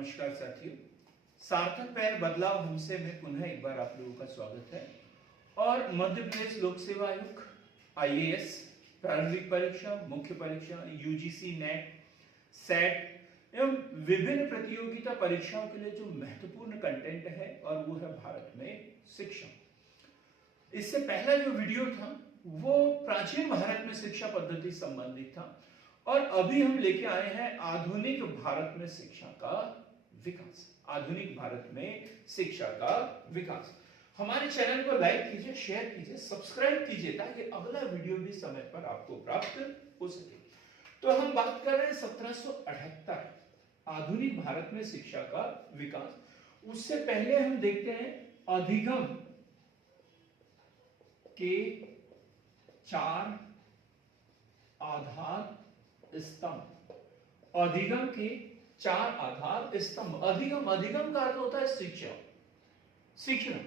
नमस्कार साथियों, सार्थक पैर बदलाव हमसे में पुनः एक बार आप लोगों का स्वागत है। और मध्य प्रदेश लोक सेवा आयोग आईएएस प्रारंभिक परीक्षा, मुख्य परीक्षा, यूजीसी नेट, सेट एवं विभिन्न प्रतियोगिता परीक्षाओं के लिए जो महत्वपूर्ण कंटेंट है और वो है भारत में शिक्षा। इससे पहला जो वीडियो था वो प्राचीन भारत में शिक्षा पद्धति संबंधित था और अभी हम लेके आए हैं आधुनिक भारत में शिक्षा का विकास। आधुनिक भारत में शिक्षा का विकास। हमारे चैनल को लाइक कीजिए, शेयर कीजिए, सब्सक्राइब कीजिए ताकि अगला वीडियो भी समय पर आपको प्राप्त हो सके। तो हम बात कर रहे हैं 1778 आधुनिक भारत में शिक्षा का विकास। उससे पहले हम देखते हैं अधिगम के 4 आधार स्तंभ। अधिगम के 4 आधार स्तंभ। अधिगम का अर्थ होता है शिक्षा, सीखना,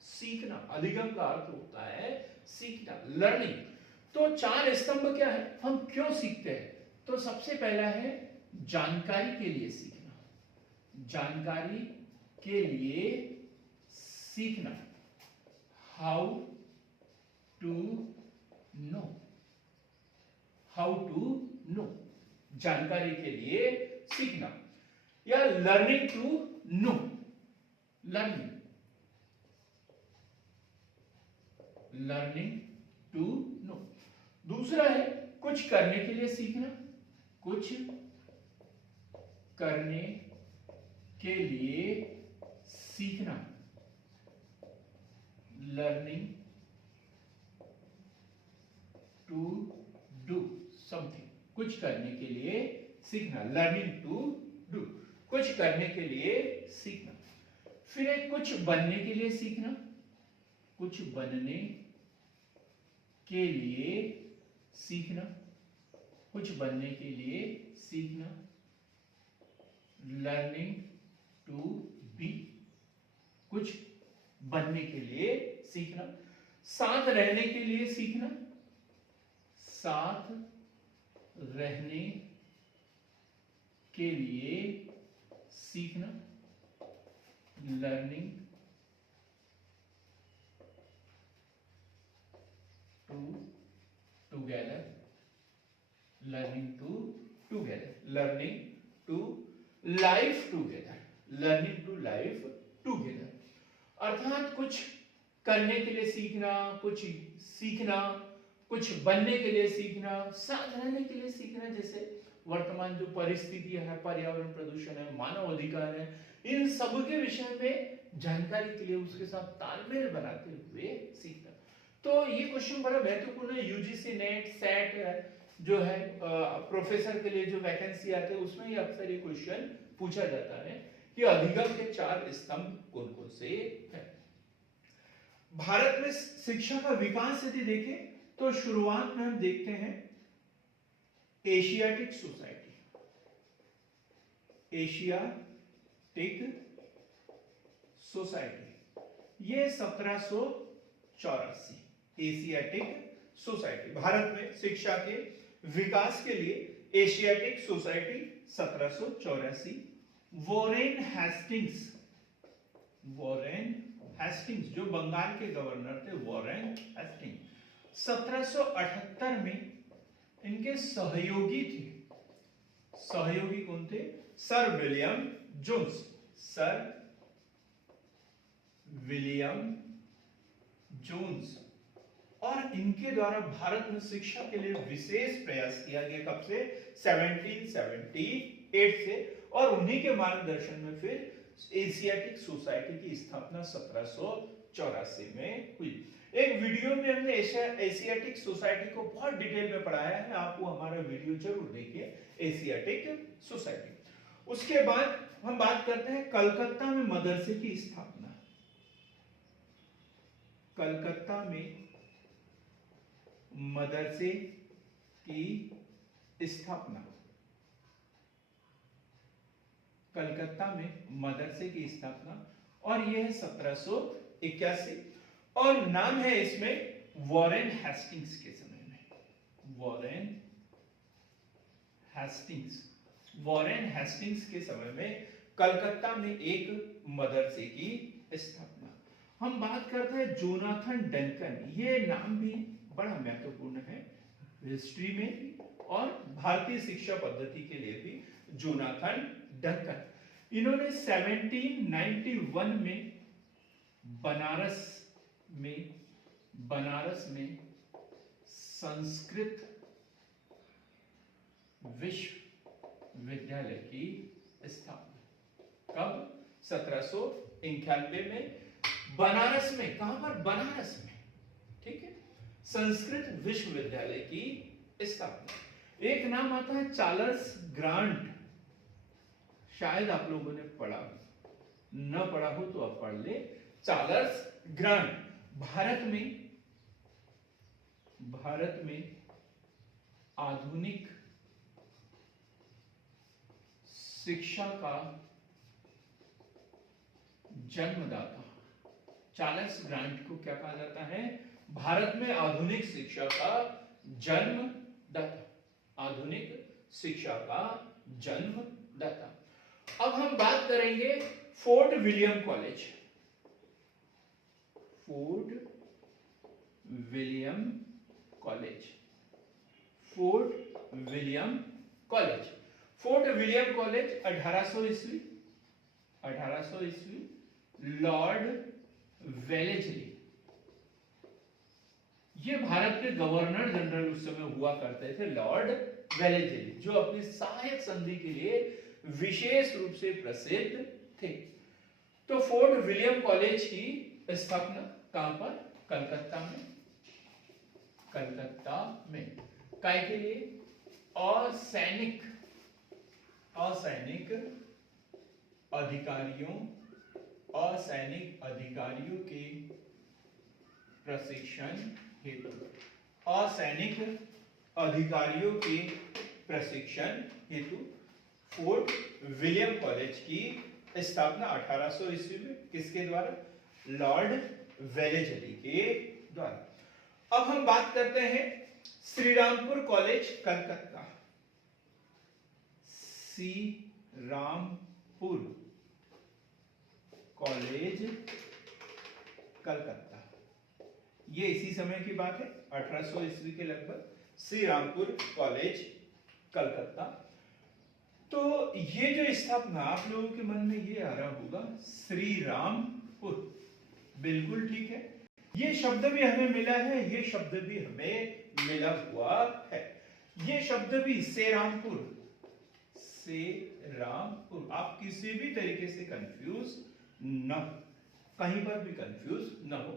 सीखना। अधिगम का अर्थ होता है सीखना, लर्निंग। तो 4 स्तंभ क्या है, हम क्यों सीखते हैं? तो सबसे पहला है जानकारी के लिए सीखना, जानकारी के लिए सीखना। How to know, how to know, जानकारी के लिए सीखना या learning to know, learning, learning to know. दूसरा है कुछ करने के लिए सीखना, कुछ करने के लिए सीखना, लर्निंग टू डू समथिंग। कुछ करने के लिए सीखना, लर्निंग टू डू, कुछ करने के लिए सीखना। फिर एक कुछ बनने के लिए सीखना, कुछ बनने के लिए सीखना, कुछ बनने के लिए सीखना, लर्निंग टू बी, कुछ बनने के लिए सीखना। साथ रहने के लिए सीखना, साथ रहने के लिए सीखना, learning to together, learning to together, learning to life together, learning to life together. अर्थात कुछ करने के लिए सीखना, कुछ सीखना, कुछ बनने के लिए सीखना, साथ रहने के लिए सीखना। जैसे वर्तमान जो परिस्थितियां है, पर्यावरण प्रदूषण है, मानव अधिकार है, इन सब के विषय में जानकारी के लिए उसके साथ तालमेल बनाते हुए सीखना। तो ये क्वेश्चन बड़ा महत्वपूर्ण है। यूजीसी नेट, सेट जो है प्रोफेसर के लिए जो वैकेंसी आते हैं उसमें ही अक्सर ये क्वेश्चन पूछा जाता है कि अधिगम के 4 स्तंभ कौन कौन से हैं। भारत में शिक्षा का विकास यदि देखें तो शुरुआत में हम देखते हैं एशियाटिक सोसाइटी, एशियाटिक सोसाइटी, ये 1784 एशियाटिक सोसाइटी। भारत में शिक्षा के विकास के लिए Asiatic society 1784। Warren Hastings, Warren Hastings जो बंगाल के गवर्नर थे, वॉरेन हेस्टिंग्स 1778 में इनके सहयोगी थे। सहयोगी कौन थे? Sir William Jones, sir William Jones. और इनके द्वारा भारत में शिक्षा के लिए विशेष प्रयास किया गया। कब से? 1778 से। और उन्हीं के मार्गदर्शन में फिर एशियाटिक सोसाइटी की स्थापना 1784 में हुई। एक वीडियो में हमने एशियाटिक सोसाइटी को बहुत डिटेल में पढ़ाया है, आप वो हमारा वीडियो जरूर देखिए, एशियाटिक सोसाइटी। उसके बाद हम बात करते हैं कलकत्ता में मदरसे की स्थापना। कलकत्ता में मदरसे की स्थापना, कलकत्ता में मदरसे की स्थापना, और यह है 1781। और नाम है इसमें वॉरेन हेस्टिंग्स के समय में, वॉरेन हेस्टिंग्स के समय में कलकत्ता में एक मदरसे की स्थापना। हम बात करते हैं जोनाथन डंकन, ये नाम भी बड़ा महत्वपूर्ण है हिस्ट्री में भी और भारतीय शिक्षा पद्धति के लिए भी। जोनाथन डंकन, इन्होंने 1791 में बनारस में संस्कृत विश्वविद्यालय की स्थापना। कब? 1791 में बनारस में। कहां पर? बनारस में। ठीक है, संस्कृत विश्वविद्यालय की स्थापना। एक नाम आता है चार्ल्स ग्रांट, शायद आप लोगों ने पढ़ा, न पढ़ा हो तो आप पढ़ ले। चार्ल्स ग्रांट भारत में आधुनिक शिक्षा का जन्मदाता। चार्ल्स ग्रांट को क्या कहा जाता है? भारत में आधुनिक शिक्षा का जन्मदाता। आधुनिक शिक्षा का जन्मदाता। अब हम बात करेंगे fort William college. Fort William college. Fort William college. Fort William college 1800 ईस्वी लॉर्ड वेलेस्ली, ये भारत के गवर्नर जनरल उस समय हुआ करते थे, लॉर्ड वेलेस्ली, जो अपनी सहायक संधि के लिए विशेष रूप से प्रसिद्ध थे। तो फोर्ट विलियम कॉलेज की स्थापना कहां पर? कलकत्ता में। कलकत्ता में काय के लिए? असैनिक अधिकारियों के प्रशिक्षण हेतु। असैनिक अधिकारियों के प्रशिक्षण हेतु फोर्ट विलियम कॉलेज की स्थापना 1800 ईस्वी में किसके द्वारा? लॉर्ड वेलेस्ली के द्वारा। अब हम बात करते हैं श्रीरामपुर कॉलेज कलकत्ता। श्रीरामपुर कॉलेज कलकत्ता, ये इसी समय की बात है, 1800 ईस्वी के लगभग। श्रीरामपुर कॉलेज कलकत्ता। तो ये जो स्थापना, आप लोगों के मन में ये आ रहा होगा श्रीरामपुर, बिल्कुल ठीक है। ये शब्द भी हमें मिला है, ये शब्द भी हमें मिला हुआ है। ये शब्द भी सेरामपुर, आप किसी भी तरीके से कंफ्यूज न हो, कहीं पर भी कंफ्यूज न हो।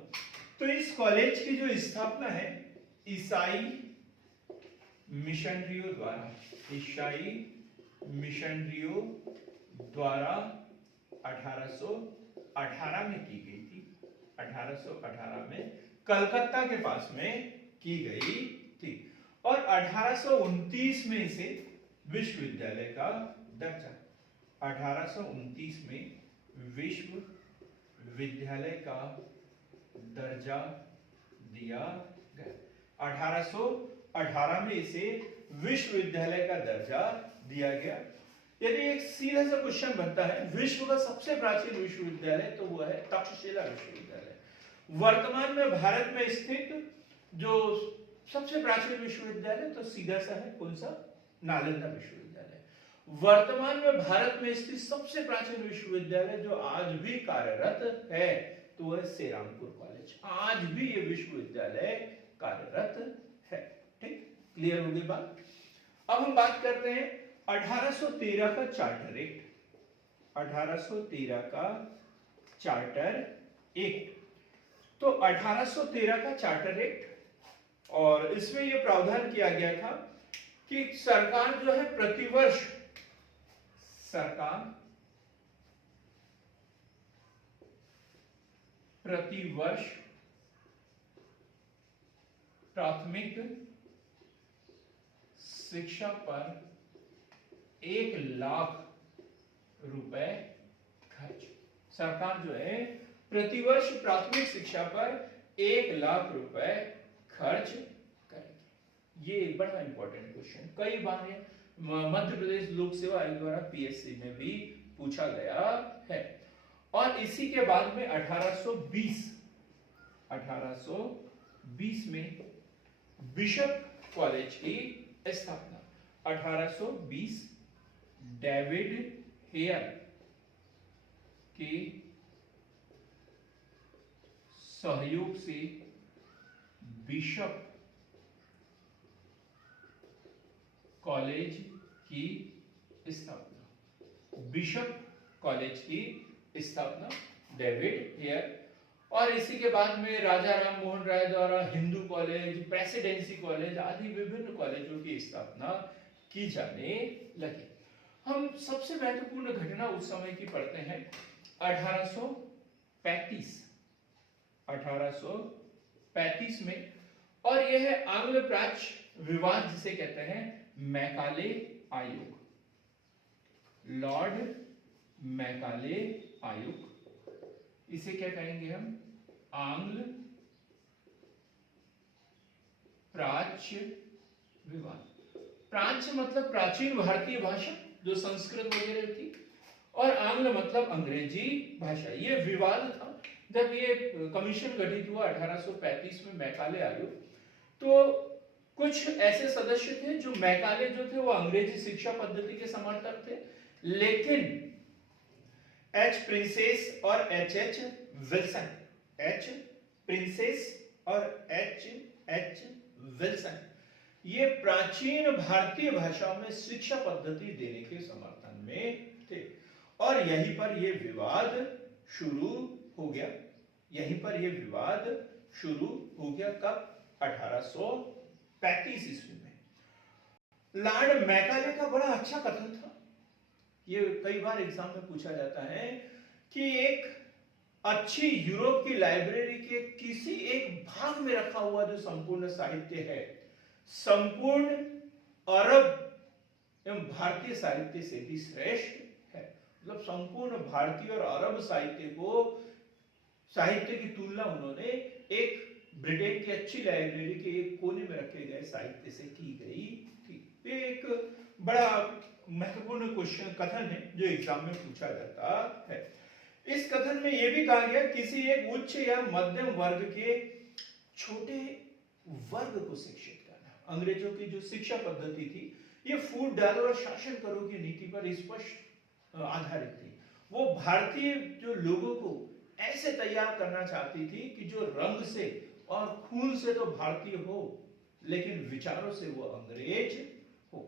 तो इस कॉलेज की जो स्थापना है ईसाई मिशनरियों द्वारा 1818 में की गई थी। 1818 में कलकत्ता के पास में की गई थी और 1829 में इसे विश्वविद्यालय का दर्जा, 1829 में विश्वविद्यालय का दर्जा दिया गया। 1818 में इसे विश्वविद्यालय का दर्जा दिया गया। यदि एक सीधा सा क्वेश्चन बनता है, विश्व का सबसे प्राचीन विश्वविद्यालय, तो वो है तक्षशिला विश्वविद्यालय। वर्तमान में भारत में स्थित जो सबसे प्राचीन विश्वविद्यालय तो सीधा सा है, कौन सा? नालंदा विश्वविद्यालय। वर्तमान में भारत में स्थित सबसे प्राचीन विश्वविद्यालय जो आज भी कार्यरत है तो वह सेरामपुर कॉलेज। आज भी ये विश्वविद्यालय कार्यरत है। ठीक, क्लियर होगी बात। अब हम बात करते हैं 1813 का चार्टर एक्ट। 1813 का चार्टर एक्ट। तो 1813 का चार्टर एक्ट, और इसमें यह प्रावधान किया गया था कि सरकार जो है प्रतिवर्ष प्राथमिक शिक्षा पर 1 लाख रुपए खर्च। सरकार जो है प्रतिवर्ष प्राथमिक शिक्षा पर 1 लाख रुपए खर्च करेगी। ये बड़ा इंपॉर्टेंट क्वेश्चन, कई बार मध्य प्रदेश लोक सेवा आयोग द्वारा पीएससी में भी पूछा गया है। और इसी के बाद में 1820 में बिशप कॉलेज की स्थापना। 1820 डेविड हेयर के सहयोग से बिशप कॉलेज की स्थापना। बिशप कॉलेज की स्थापना डेविड हेयर। और इसी के बाद में राजा राम मोहन राय द्वारा हिंदू कॉलेज, प्रेसिडेंसी कॉलेज आदि विभिन्न कॉलेजों की स्थापना की जाने लगी। हम सबसे महत्वपूर्ण घटना उस समय की पढ़ते हैं 1835 में, और यह है आंग्ल प्राच्य विवाद जिसे कहते हैं मैकाले आयोग। लॉर्ड मैकाले आयोग, इसे क्या कहेंगे हम? आंग्ल प्राच्य विवाद। प्राच्य मतलब प्राचीन भारतीय भाषा जो संस्कृत वगैरह थी, और आंग्ल मतलब अंग्रेजी भाषा। ये विवाद था जब ये कमीशन गठित हुआ 1835 में मैकाले आयोग। तो कुछ ऐसे सदस्य थे जो मैकाले जो थे वो अंग्रेजी शिक्षा पद्धति के समर्थक थे, लेकिन एच प्रिंसेस और एच विल्सन, एच प्रिंसेस और एच विल्सन ये प्राचीन भारतीय भाषा में शिक्षा पद्धति देने के समर्थन में थे। और यहीं पर यह विवाद शुरू हो गया। कब? 1835 ईस्वी में। लॉर्ड मैकाले का बड़ा अच्छा कथन था, ये कई बार एग्जाम में पूछा जाता है कि एक अच्छी यूरोप की लाइब्रेरी के किसी एक भाग में रखा हुआ जो संपूर्ण साहित्य है, संपूर्ण अरब एवं भारतीय साहित्य से भी श्रेष्ठ है। मतलब संपूर्ण भारतीय और अरब साहित्य की तुलना उन्होंने एक ब्रिटेन की अच्छी लाइब्रेरी के एक कोने में रखे गए साहित्य से की गई थी। ये एक बड़ा महत्वपूर्ण क्वेश्चन कथन है जो एग्जाम में पूछा जाता है। इस कथन में यह भी कहा गया किसी एक उच्च या मध्यम वर्ग के छोटे वर्ग को शिक्षित करना। अंग्रेजों की जो शिक्षा पद्धति थी ये फूट डालो और शासन करो की नीति पर स्पष्ट आधारित थी। वो भारतीय जो लोगों को ऐसे तैयार करना चाहती थी कि जो रंग से और खून से तो भारतीय हो लेकिन विचारों से वो अंग्रेज हो।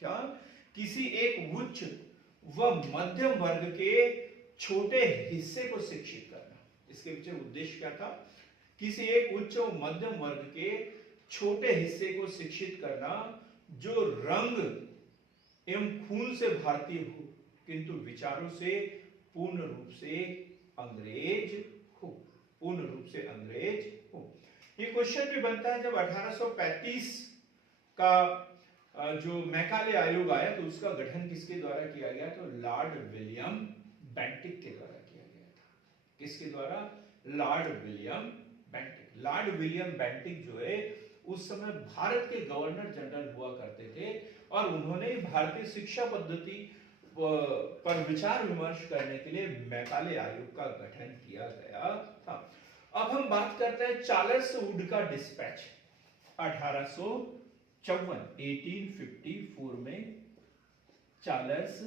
क्या? किसी एक उच्च व मध्यम वर्ग के छोटे हिस्से को शिक्षित करना। इसके पीछे उद्देश्य क्या था? किसी एक उच्च व मध्यम वर्ग के छोटे हिस्से को शिक्षित करना जो रंग एवं खून से भारतीय हो किंतु विचारों से पूर्ण रूप से अंग्रेज हो। ये क्वेश्चन भी बनता है जब 1835 का जो मैकाले आयोग आया तो उसका गठन किसके द्वारा किया गया? तो लॉर्ड विलियम बेंटिक के द्वारा किया गया था। किसके द्वारा? Lord William Bentinck. Lord William Bentinck जो है उस समय भारत के गवर्नर जनरल हुआ करते थे और उन्होंने भारतीय शिक्षा पद्धति पर विचार विमर्श करने के लिए मैकाले आयोग का गठन किया गया था। अब हम बात करते हैं चार्ल्स वुड का डिस्पैच। 1854 में चार्ल्स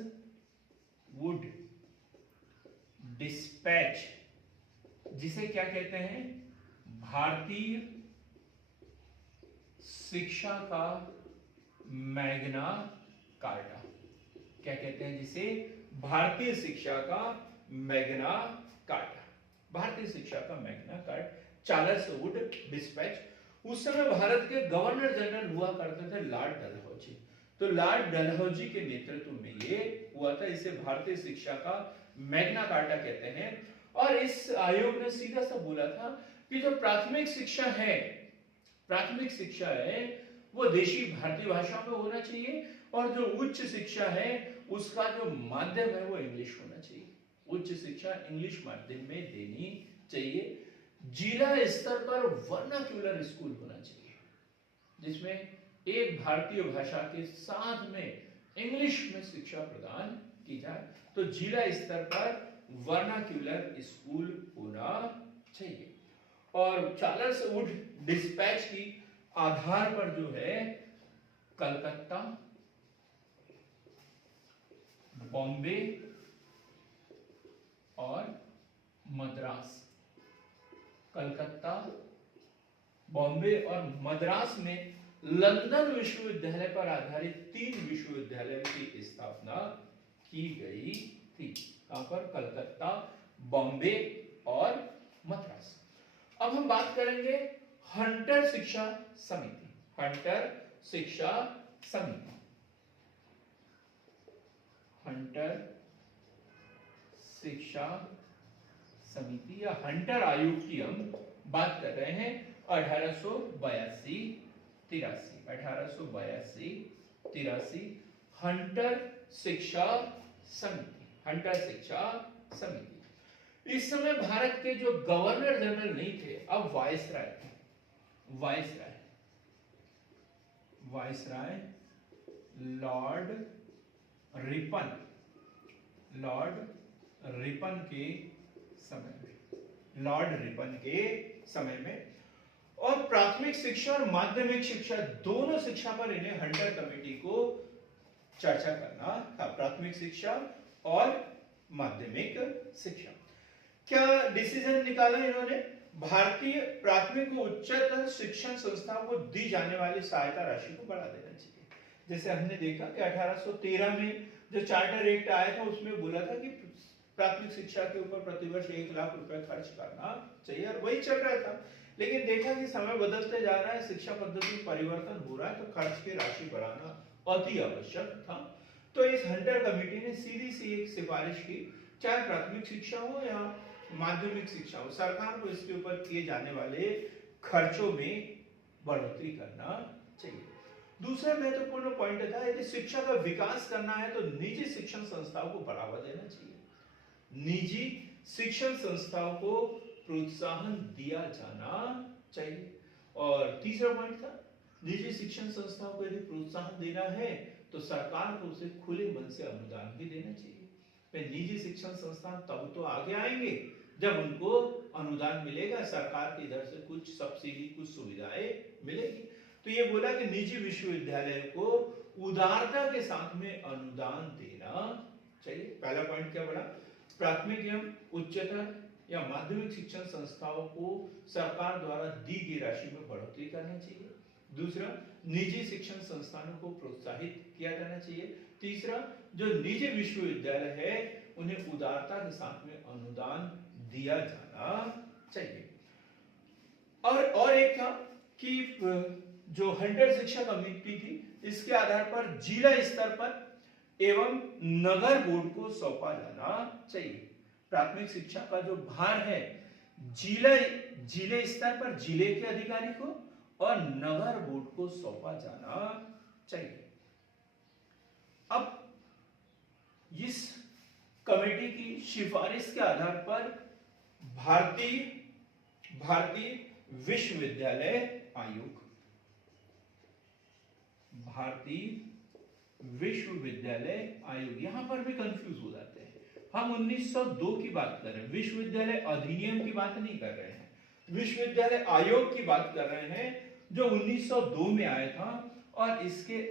वुड डिस्पैच, जिसे क्या कहते हैं? भारतीय शिक्षा का मैग्ना कार्टा। क्या कहते हैं जिसे? भारतीय शिक्षा का मैग्ना कार्टा। भारतीय शिक्षा का Magna carta, Charles Wood dispatch. उस समय भारत के गवर्नर जनरल हुआ करते थे लॉर्ड डलहौजी। तो लॉर्ड डलहौजी के नेतृत्व में ये हुआ था। इसे भारतीय शिक्षा का मैग्ना कार्टा कहते हैं। और इस आयोग ने सीधा सा बोला था कि जो प्राथमिक शिक्षा है वो देशी भारतीय भाषा में होना चाहिए और जो उच्च शिक्षा है उसका जो माध्यम है वो इंग्लिश होना चाहिए। उच्च शिक्षा इंग्लिश माध्यम में देनी चाहिए। जिला स्तर पर वर्नाक्यूलर स्कूल होना चाहिए जिसमें एक भारतीय भाषा के साथ में इंग्लिश में शिक्षा प्रदान की जाए, तो जिला स्तर पर वर्नाक्यूलर स्कूल होना चाहिए। और चार्ल्स वुड डिस्पैच की आधार पर जो है कलकत्ता, बॉम्बे और मद्रास, कलकत्ता, बॉम्बे और मद्रास में लंदन विश्वविद्यालय पर आधारित 3 विश्वविद्यालयों की स्थापना की गई थी। कहां पर? कलकत्ता, बॉम्बे और मद्रास। अब हम बात करेंगे हंटर शिक्षा समिति। हंटर शिक्षा समिति, हंटर शिक्षा समिति या हंटर आयोग की हम बात कर रहे हैं 1882-83 हंटर शिक्षा समिति, हंटर शिक्षा समिति। इस समय भारत के जो गवर्नर जनरल नहीं थे, अब वायसराय थे। वायसराय लॉर्ड रिपन के समय में, और प्राथमिक शिक्षा और माध्यमिक शिक्षा दोनों शिक्षा पर इन्हें हंटर कमेटी को चर्चा करना था। प्राथमिक शिक्षा और माध्यमिक शिक्षा, क्या डिसीजन निकाला इन्होंने? भारतीय प्राथमिक व उच्चतर शिक्षण संस्थाओं को दी जाने वाली सहायता राशि को बढ़ा देना चाहिए। जैसे हमने देखा कि 1813 में जो चार्टर एक्ट आया था, उसमें बोला था कि प्राथमिक शिक्षा के ऊपर प्रतिवर्ष 1 लाख रुपए खर्च करना चाहिए, और वही चल रहा था। लेकिन देखा कि समय बदलते जा रहा है, शिक्षा पद्धति में परिवर्तन हो रहा है, तो खर्च की राशि बढ़ाना अति आवश्यक था। तो इस हंटर कमेटी ने सीधी सी एक सिफारिश की, चाहे प्राथमिक शिक्षा हो या माध्यमिक शिक्षा हो, सरकार को इसके ऊपर किए जाने वाले खर्चों में बढ़ोतरी करना चाहिए। दूसरा महत्वपूर्ण पॉइंट था, यदि शिक्षा का विकास करना है तो निजी शिक्षण संस्थाओं को बढ़ावा देना चाहिए। निजी शिक्षण संस्थाओं को प्रोत्साहन दिया जाना चाहिए। और तीसरा पॉइंट था, निजी शिक्षण संस्थाओं को यदि प्रोत्साहन देना है तो सरकार को उसे खुले मन से अनुदान भी देना चाहिए। निजी शिक्षण संस्थान तब तो आगे आएंगे जब उनको अनुदान मिलेगा, सरकार की इधर से कुछ सब्सिडी, कुछ सुविधाएं मिलेगी। तो ये बोला कि निजी विश्वविद्यालय को उदारता के साथ में अनुदान देना चाहिए। पहला पॉइंट क्या बोला? प्राथमिक एवं उच्चतर या माध्यमिक शिक्षण संस्थाओं को सरकार द्वारा दी गई राशि में बढ़ोतरी करना चाहिए। दूसरा, निजी शिक्षण संस्थानों को प्रोत्साहित किया जाना चाहिए। तीसरा, जो निजी विश्वविद्यालय है उन्हें उदारता के साथ में अनुदान दिया जाना चाहिए। और एक था कि जो हंटर शिक्षा कमेटी थी, इसके आधार पर जिला स्तर पर एवं नगर बोर्ड को सौंपा जाना चाहिए। प्राथमिक शिक्षा का जो भार है जिले स्तर पर जिले के अधिकारी को और नगर बोर्ड को सौंपा जाना चाहिए। अब इस कमेटी की सिफारिश के आधार पर भारतीय विश्वविद्यालय आयोग, यहां पर भी कंफ्यूज हो जाते हैं। हम 1902 की बात कर रहे हैं, विश्वविद्यालय अधिनियम की बात नहीं कर रहे हैं, विश्वविद्यालय आयोग की बात कर रहे हैं, जो 1902 में आया था। और इसके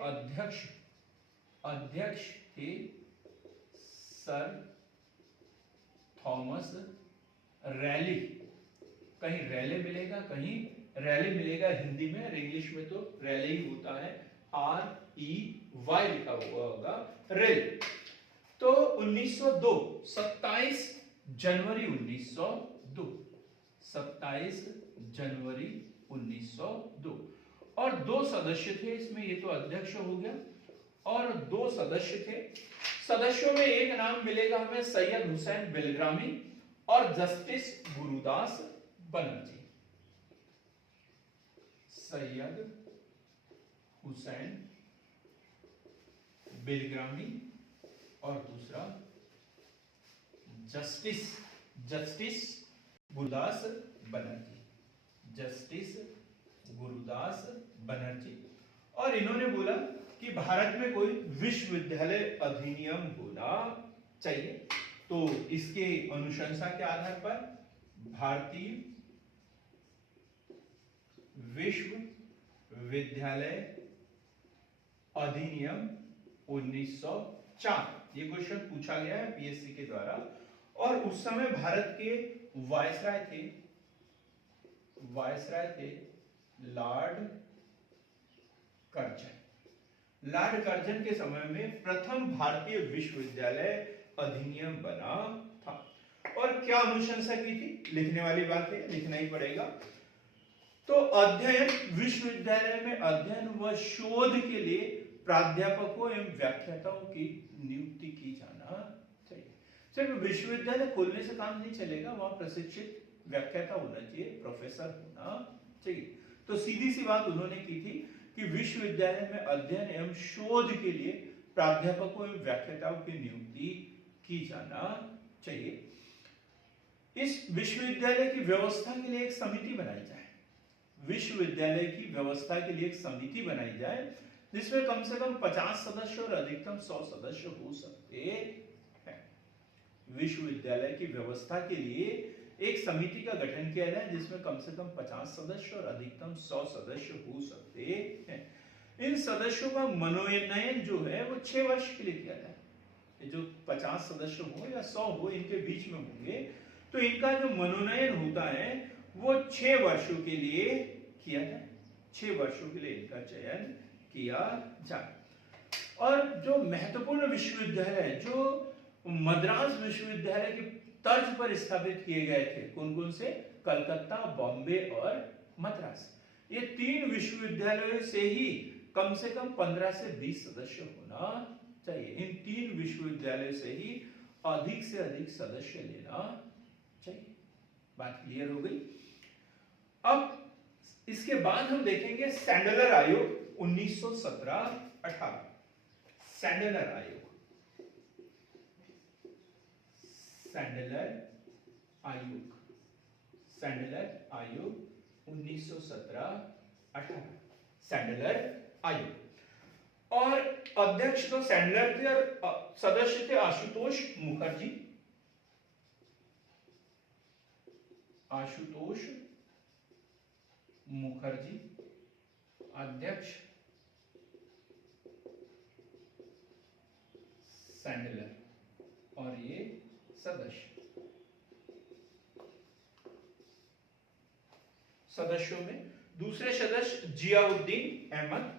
अध्यक्ष थे सर थॉमस रैली। कहीं रैले मिलेगा, कहीं रैली मिलेगा हिंदी में, इंग्लिश में तो रैली ही होता है, REY लिखा हुआ होगा, रेल। तो 1902, 27 जनवरी 1902 और 2 सदस्य थे इसमें, ये तो अध्यक्ष हो गया, और 2 सदस्य थे। सदस्यों में एक नाम मिलेगा हमें सैयद हुसैन बिलग्रामी और जस्टिस गुरुदास बनर्जी। सैयद हुसैन बिलग्रामी और दूसरा जस्टिस गुरुदास बनर्जी। और इन्होंने बोला कि भारत में कोई विश्वविद्यालय अधिनियम होना चाहिए। तो इसके अनुशंसा के आधार पर भारतीय विश्वविद्यालय अधिनियम 1904, ये क्वेश्चन पूछा गया है पीएससी के द्वारा। और उस समय भारत के वायसराय थे लॉर्ड कर्जन के समय में प्रथम भारतीय विश्वविद्यालय अधिनियम बना था। और क्या अनुशंसा की थी, लिखने वाली बात है, लिखना ही पड़ेगा। तो अध्ययन, विश्वविद्यालय में अध्ययन व शोध के लिए प्राध्यापकों एवं व्याख्याताओं की नियुक्ति की जाना चाहिए। सिर्फ विश्वविद्यालय खोलने से काम नहीं चलेगा, वहां प्रशिक्षित व्याख्याता होना चाहिए, प्रोफेसर होना चाहिए। तो सीधी सी बात उन्होंने की थी कि विश्वविद्यालय में अध्ययन एवं शोध के लिए प्राध्यापकों एवं व्याख्याताओं की नियुक्ति की जाना चाहिए। इस विश्वविद्यालय की व्यवस्था के लिए एक समिति बनाई जाए, विश्वविद्यालय की व्यवस्था के लिए एक समिति बनाई जाए जिसमें कम से कम 50 सदस्य और अधिकतम 100 सदस्य हो सकते हैं। विश्वविद्यालय की व्यवस्था के लिए एक समिति का गठन किया जाए जिसमें कम से कम 50 सदस्य और अधिकतम 100 सदस्य हो सकते हैं। इन सदस्यों का मनोनयन जो है वो 6 वर्ष के लिए किया जाए। जो 50 सदस्य हो या 100 हो, इनके बीच में होंगे, तो इनका जो मनोनयन होता है वो 6 वर्षों के लिए किया जाए। 6 वर्षों के लिए इनका चयन किया जाए। और जो महत्वपूर्ण विश्वविद्यालय जो मद्रास विश्वविद्यालय के तर्ज पर स्थापित किए गए थे, कौन कौन से, कलकत्ता, बॉम्बे और मद्रास, ये 3 विश्वविद्यालयों से ही कम से कम 15 से 20 सदस्य होना चाहिए। इन 3 विश्वविद्यालयों से ही अधिक से अधिक सदस्य लेना चाहिए। बात क्लियर हो गई। अब इसके बाद हम देखेंगे सैंडलर आयोग 1917-18। सैंडलर आयोग 1917-18। सैंडलर आयोग, और अध्यक्ष तो सैंडलर थे और सदस्य थे आशुतोष मुखर्जी, अध्यक्ष सैंडलर, और ये सदस्यों में दूसरे सदस्य जियाउद्दीन अहमद।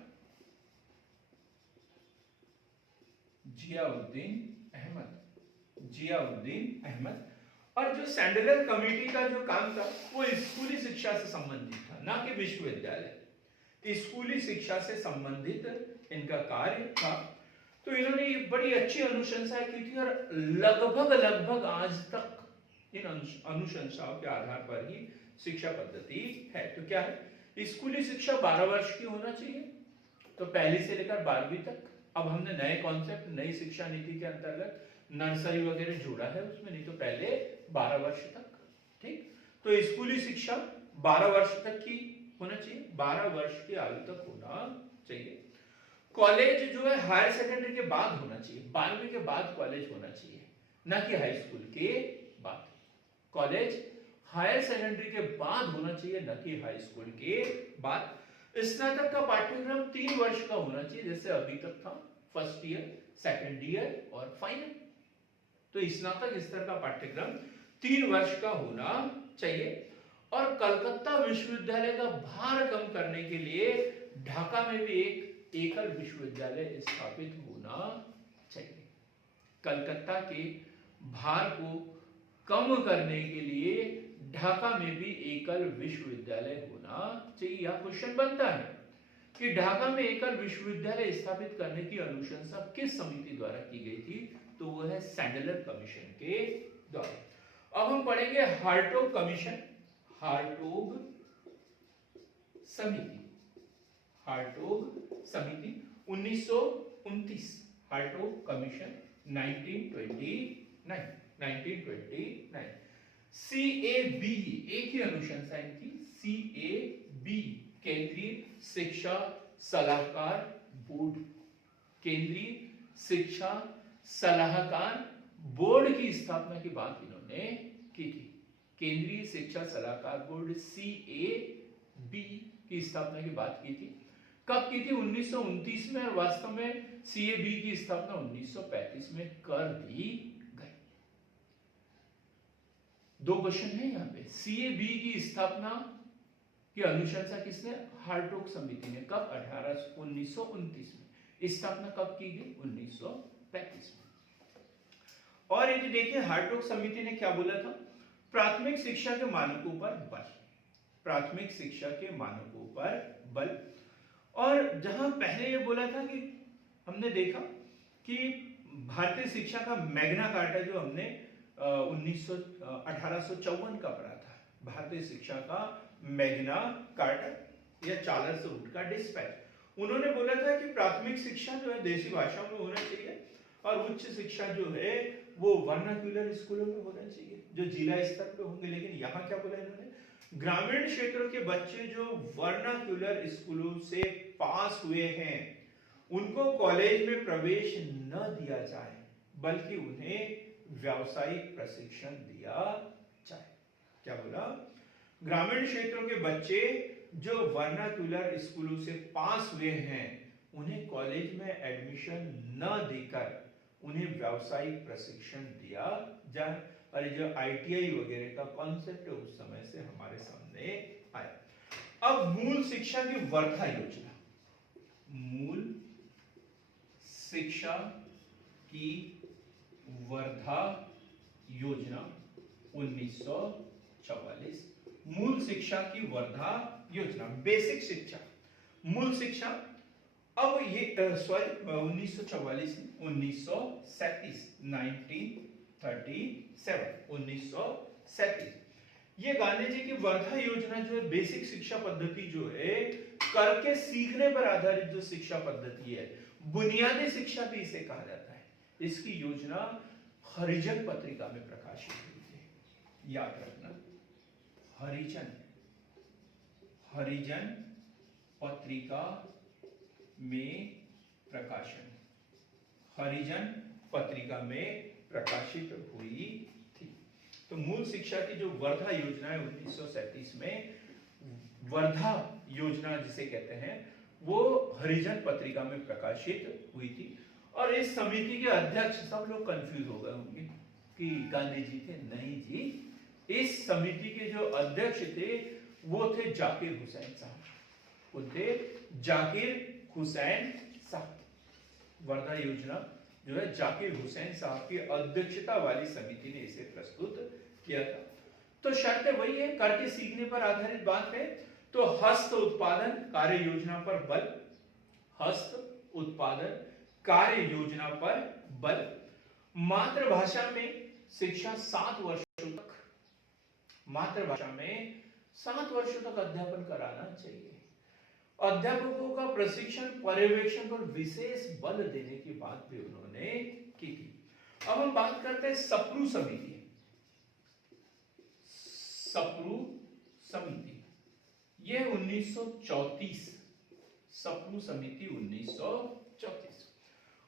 और जो सैंडलर कमेटी का जो काम था वो स्कूली शिक्षा से संबंधित था, ना कि विश्वविद्यालय। स्कूली शिक्षा से संबंधित इनका कार्य था। तो इन्होंने बड़ी अच्छी अनुशंसा की थी और लगभग आज तक इन अनुशंसाओं के आधार पर ही शिक्षा पद्धति है। तो क्या है, स्कूली शिक्षा 12 वर्ष की होना चाहिए, तो पहली से लेकर 12वीं तक। अब हमने नए कॉन्सेप्ट, नई शिक्षा नीति के अंतर्गत नर्सरी वगैरह जोड़ा है उसमें, नहीं तो पहले 12 वर्ष तक। ठीक, तो स्कूली शिक्षा 12 वर्ष तक की होना चाहिए, 12 वर्ष की आयु तक होना चाहिए। कॉलेज जो है हायर सेकेंडरी के बाद होना चाहिए, 12वीं के बाद कॉलेज होना चाहिए, ना कि हाई स्कूल के बाद। कॉलेज हायर सेकेंडरी के बाद होना चाहिए, न कि हाई स्कूल के बाद। स्नातक का पाठ्यक्रम 3 वर्ष का होना चाहिए, जैसे अभी तक था, फर्स्ट ईयर, सेकेंड ईयर और फाइनल। तो स्नातक स्तर का पाठ्यक्रम 3 वर्ष का होना चाहिए। और कलकत्ता विश्वविद्यालय का भार कम करने के लिए ढाका में भी एक एकल विश्वविद्यालय स्थापित होना चाहिए। कलकत्ता के भार को कम करने के लिए ढाका में भी एकल विश्वविद्यालय होना चाहिए। यह क्वेश्चन बनता है कि ढाका में एकल विश्वविद्यालय स्थापित करने की अनुशंसा किस समिति द्वारा की गई थी, तो वो है सैंडलर कमीशन के द्वारा। अब हम पढ़ेंगे हार्टोग कमीशन, हार्टोग समिति 1929, हार्टोग कमीशन 1929। CABE एक ही अनुशंसा इनकी, CABE केंद्रीय शिक्षा सलाहकार बोर्ड, केंद्रीय शिक्षा सलाहकार बोर्ड की स्थापना की बात इन्होंने की थी। केंद्रीय शिक्षा सलाहकार बोर्ड CAB की स्थापना की बात की थी। कब की थी? 1929 में, और वास्तव में CAB की स्थापना 1935 में कर दी गई। दो क्वेश्चन है यहाँ पे। CAB की स्थापना की अनुशंसा किसने? हार्टोग समिति ने। कब? 1929 में। स्थापना कब की गई? 1935 में। और यदि देखिए हार्टोग समिति ने क्या बोला था? प्राथमिक शिक्षा के मानकों पर बल, प्राथमिक शिक्षा के मानकों पर बल। और जहां पहले ये बोला था कि हमने देखा कि भारतीय शिक्षा का मैग्ना कार्टा जो हमने 1854 का पढ़ा था, भारतीय शिक्षा का मैग्ना कार्टा या चार्ल्स वुड का डिस्पैच। उन्होंने बोला था कि प्राथमिक शिक्षा जो है देसी भाषाओं में होना चाहिए और उच्च शिक्षा जो है वो वर्नाक्यूलर स्कूलों में होना चाहिए जो जिला स्तर पे होंगे। लेकिन यहाँ क्या बोला इन्होंने? ग्रामीण क्षेत्रों के बच्चे जो वर्नाक्यूलर स्कूलों से पास हुए हैं उनको कॉलेज में प्रवेश न दिया जाए, बल्कि उन्हें व्यावसायिक प्रशिक्षण दिया जाए। क्या बोला? ग्रामीण क्षेत्रों के बच्चे जो वर्नाक्यूलर स्कूलों से पास हुए हैं उन्हें कॉलेज में एडमिशन न देकर उन्हें व्यावसायिक प्रशिक्षण दिया जाए। और जो ITI वगैरह का कॉन्सेप्ट है उस समय से हमारे सामने आया। अब मूल शिक्षा की वर्धा योजना, मूल शिक्षा की वर्धा योजना 1944। मूल शिक्षा की वर्धा योजना, बेसिक शिक्षा, मूल शिक्षा। अब ये 1944 1937 ये गांधी जी की वर्धा योजना जो है बेसिक शिक्षा पद्धति जो है करके सीखने पर आधारित जो शिक्षा पद्धति है, बुनियादी शिक्षा भी इसे कहा जाता है। इसकी योजना हरिजन पत्रिका में प्रकाशित हुई थी। याद रखना, हरिजन पत्रिका में प्रकाशन, हरिजन पत्रिका में प्रकाशित हुई थी। तो मूल शिक्षा की जो वर्धा योजना है 1937 में, वर्धा योजना जिसे कहते हैं, वो हरिजन पत्रिका में प्रकाशित हुई थी। और इस समिति के अध्यक्ष, सब लोग कंफ्यूज हो गए होंगे कि गांधी जी थे। नहीं जी, इस समिति के जो अध्यक्ष थे वो थे जाकिर हुसैन साहब। वो थे जाकिर हुसैन साहब। वर्धा योजना जो है जाकिर हुसैन साहब की अध्यक्षता वाली समिति ने इसे प्रस्तुत किया था। तो शर्त वही है, करके सीखने पर आधारित बात है। तो हस्त उत्पादन कार्य योजना पर बल, हस्त उत्पादन कार्य योजना पर बल। मातृभाषा में शिक्षा 7 वर्षों तक, मातृभाषा में 7 वर्षों तक अध्यापन कराना चाहिए। अध्यापकों का प्रशिक्षण पर्यवेक्षण पर विशेष बल देने की बात भी उन्होंने की थी। अब हम बात करते हैं सप्रू समिति। सप्रू समिति यह 1934, सप्रू समिति 1934।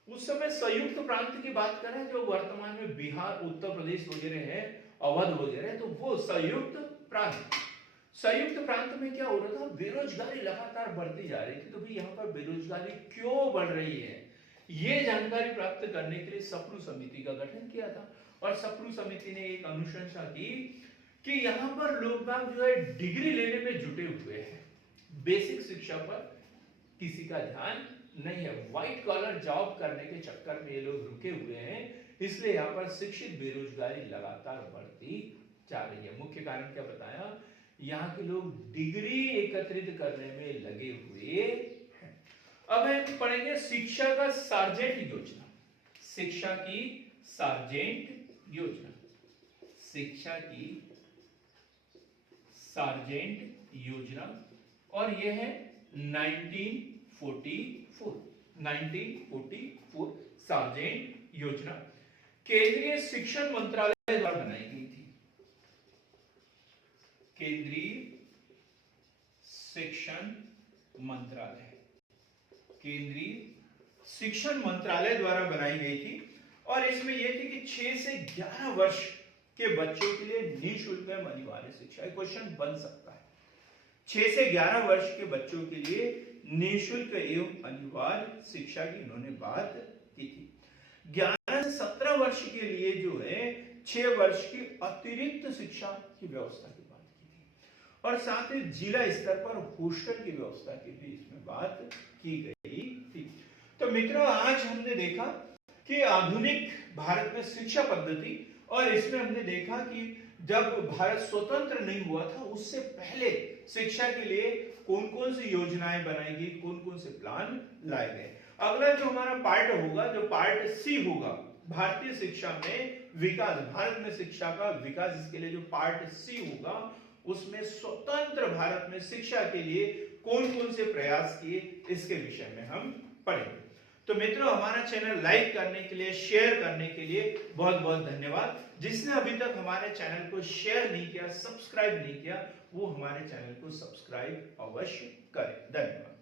उस समय संयुक्त प्रांत की बात करें जो वर्तमान में बिहार, उत्तर प्रदेश वगैरह है, अवध वगैरह, तो वो संयुक्त प्रांत, संयुक्त प्रांत में क्या हो रहा था? बेरोजगारी लगातार बढ़ती जा रही थी। तो भी यहाँ पर बेरोजगारी क्यों बढ़ रही है, ये जानकारी प्राप्त करने के लिए सप्रू समिति का गठन किया था। और सप्रू समिति ने एक अनुशंसा की कि यहाँ पर लोग बाग जो है डिग्री लेने में जुटे हुए हैं, बेसिक शिक्षा पर किसी का ध्यान नहीं है। व्हाइट कॉलर जॉब करने के चक्कर में ये लोग रुके हुए हैं, इसलिए यहाँ पर शिक्षित बेरोजगारी लगातार बढ़ती जा रही है। मुख्य कारण क्या बताया? यहाँ के लोग डिग्री एकत्रित करने में लगे हुए हैं। अब हम पढ़ेंगे शिक्षा का सार्जेंट योजना, शिक्षा की सार्जेंट योजना, शिक्षा की सार्जेंट योजना। और यह है 1944 सार्जेंट योजना केंद्रीय शिक्षण मंत्रालय द्वारा बनाई गई थी। केंद्रीय शिक्षण मंत्रालय, केंद्रीय शिक्षण मंत्रालय द्वारा बनाई गई थी। और इसमें यह थी कि 6 से 11 वर्ष के बच्चों के लिए निःशुल्क एवं अनिवार्य शिक्षा। क्वेश्चन बन सकता है, 6 से 11 वर्ष के बच्चों के लिए निःशुल्क एवं अनिवार्य शिक्षा की इन्होंने बात की थी। 11 से 17 वर्ष के लिए जो है 6 वर्ष की अतिरिक्त शिक्षा की व्यवस्था की बात की थी, और साथ ही जिला स्तर पर हॉस्टल की व्यवस्था की भी इसमें बात की गई थी। तो मित्रों, आज हमने देखा कि आधुनिक भारत में शिक्षा पद्धति, और इसमें हमने देखा कि जब भारत स्वतंत्र नहीं हुआ था उससे पहले शिक्षा के लिए कौन कौन सी योजनाएं बनाई गई, कौन कौन से प्लान लाए गए। अगला जो हमारा पार्ट होगा, जो पार्ट सी होगा, भारतीय शिक्षा में विकास, भारत में शिक्षा का विकास, इसके लिए जो पार्ट सी होगा उसमें स्वतंत्र भारत में शिक्षा के लिए कौन कौन से प्रयास किए, इसके विषय में हम पढ़ेंगे। तो मित्रों, हमारा चैनल लाइक करने के लिए, शेयर करने के लिए बहुत बहुत धन्यवाद। जिसने अभी तक हमारे चैनल को शेयर नहीं किया, सब्सक्राइब नहीं किया, वो हमारे चैनल को सब्सक्राइब अवश्य करें। धन्यवाद।